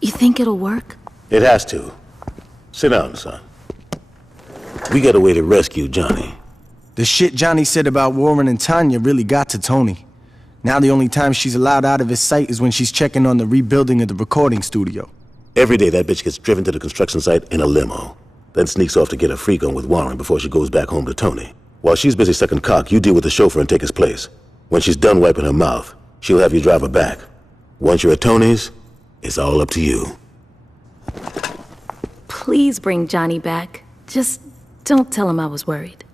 You think it'll work? It has to. Sit down, son. We got a way to rescue Johnny. The shit Johnny said about Warren and Tanya really got to Tony. Now the only time she's allowed out of his sight is when she's checking on the rebuilding of the recording studio. Every day that bitch gets driven to the construction site in a limo, then sneaks off to get a freak on with Warren before she goes back home to Tony. While she's busy sucking cock, you deal with the chauffeur and take his place. When she's done wiping her mouth, she'll have you drive her back. Once you're at Tony's, it's all up to you. Please bring Johnny back. Just don't tell him I was worried.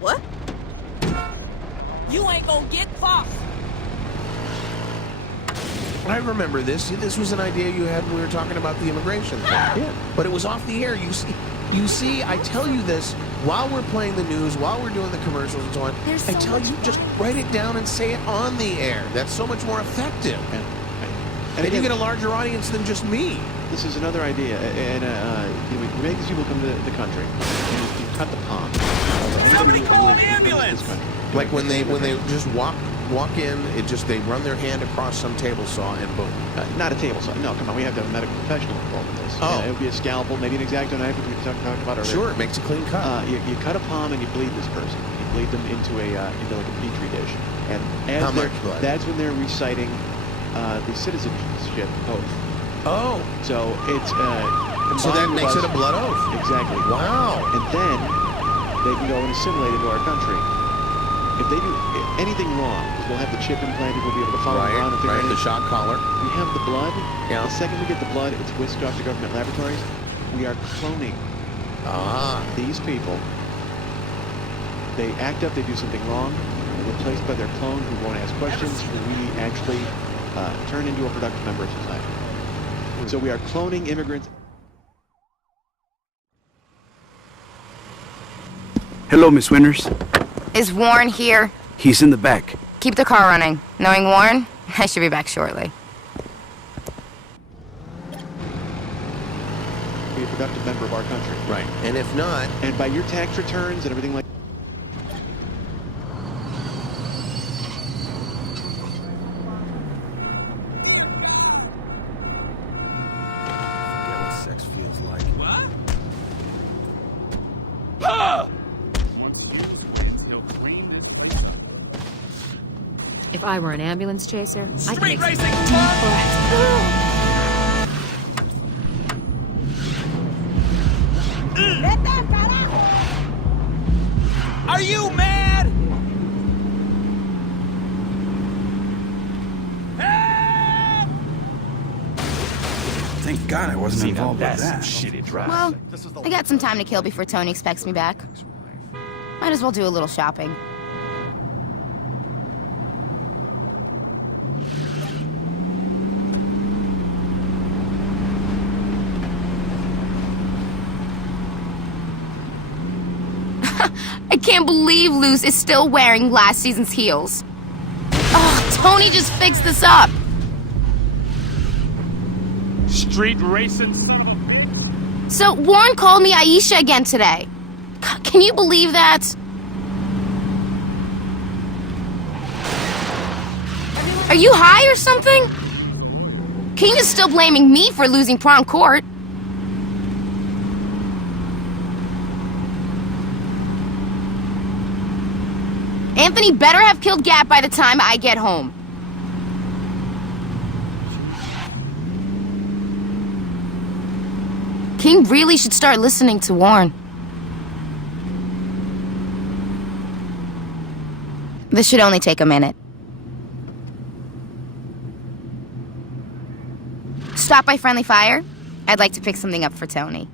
What? You ain't gonna get far. I remember this. This was an idea you had when we were talking about the immigration thing. Yeah. But it was off the air. You see, I tell you this while we're playing the news, while we're doing the commercials and so on. I tell you, just write it down and say it on the air. That's so much more effective. And you get a larger audience than just me. This is another idea, and you make these people come to the country, and you cut the palm. Somebody call an ambulance! Like when they just walk in, they run their hand across some table saw and boom. Not a table saw. No, come on, we have to have a medical professional involved in this. Oh. It would be a scalpel, maybe an X-Acto knife, which we talked about earlier. Sure, it makes a clean cut. You cut a palm and you bleed this person. You bleed them into like a petri dish. And How much blood? That's when they're reciting the citizenship oath. Oh. So it's so that makes it a blood oath. Exactly. Wow. And then they can go and assimilate into our country. If they do anything wrong, because we'll have the chip implanted, we'll be able to follow them around and figure out the shock collar. We have the blood. Yeah. The second we get the blood, it's whisked off to government laboratories. We are cloning these people. They act up, they do something wrong, they're replaced by their clone who won't ask questions, and we actually turn into a productive member of society. So we are cloning immigrants. Hello, Miss Winters. Is Warren here? He's in the back. Keep the car running. Knowing Warren, I should be back shortly. Be a productive member of our country. Right. And if not... And by your tax returns and everything like... sex feels like. What? If I were an ambulance chaser, I Street could racing! Are you mad? Help! Thank God I wasn't involved with that. Shitty drive. Well, I got some time to kill before Tony expects me back. Might as well do a little shopping. I can't believe Luz is still wearing last season's heels. Oh, Tony just fixed this up. Street racing son of a bitch. So Warren called me Aisha again today. Can you believe that? Are you high or something? King is still blaming me for losing prom court. Anthony better have killed Gap by the time I get home. King really should start listening to Warren. This should only take a minute. Stop by Friendly Fire. I'd like to pick something up for Tony.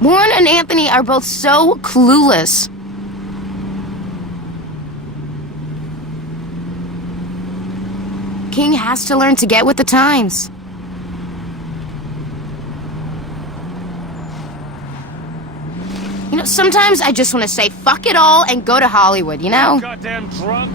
Warren and Anthony are both so clueless. King has to learn to get with the times. know, sometimes I just want to say fuck it all and go to Hollywood, you know? Goddamn drunk.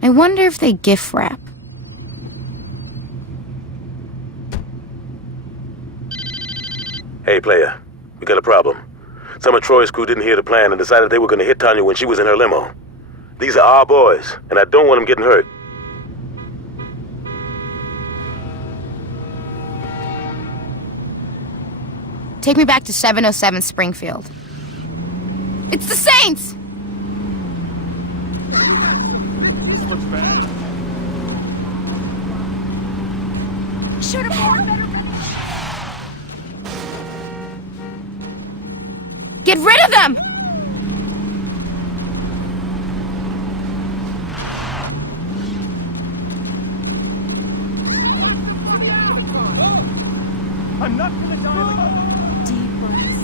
I wonder if they gift wrap. Hey, player. We got a problem. Some of Troy's crew didn't hear the plan and decided they were going to hit Tanya when she was in her limo. These are our boys, and I don't want them getting hurt. Take me back to 707 Springfield. It's the Saints! This looks bad. Shoot him more! Get rid of them! I'm not gonna die. Deep breath.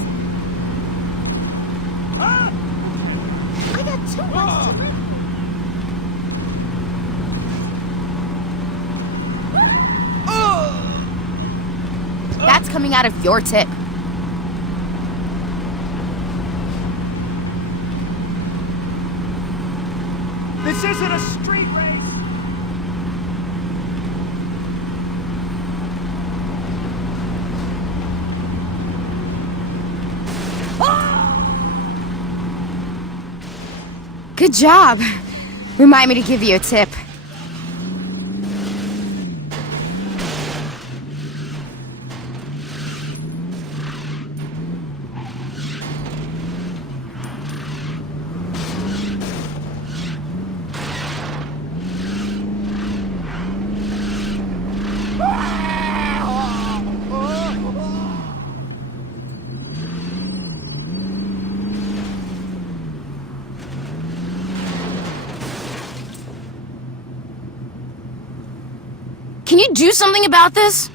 I got 2 months to live. That's coming out of your tip. This isn't a street race. Good job. Remind me to give you a tip. Can you do something about this?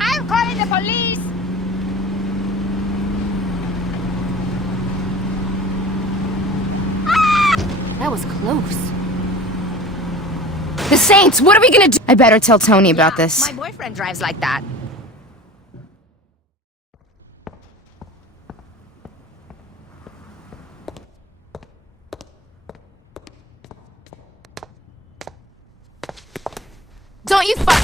I'm calling the police! That was close. The Saints, what are we gonna do? I better tell Tony about this. My boyfriend drives like that. Don't you fuck...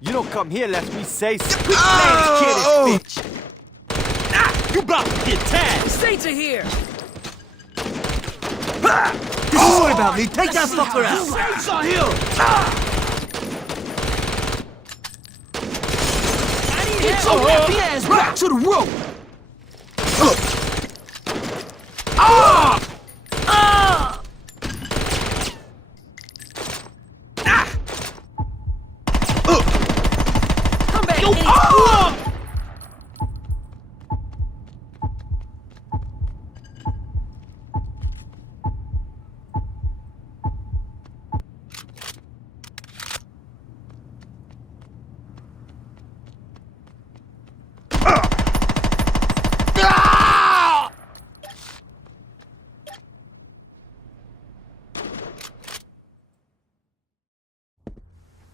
You don't come here unless we say so. Quit playing kid, bitch. Ah, you about to get tagged. The Saints are here. This is what about me. Take that fucker out. The Saints are here. Get your happy ass back to the road. Come back.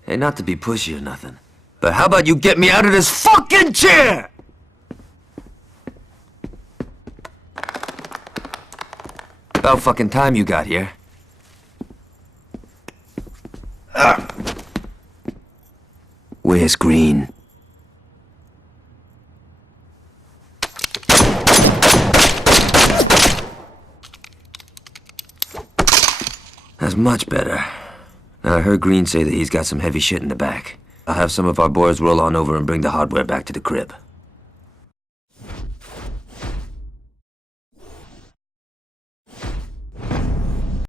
Hey, not to be pushy or nothing, but how about you get me out of this fucking chair? About fucking time you got here. Where's Green? That's much better. Now, I heard Green say that he's got some heavy shit in the back. I'll have some of our boys roll on over and bring the hardware back to the crib.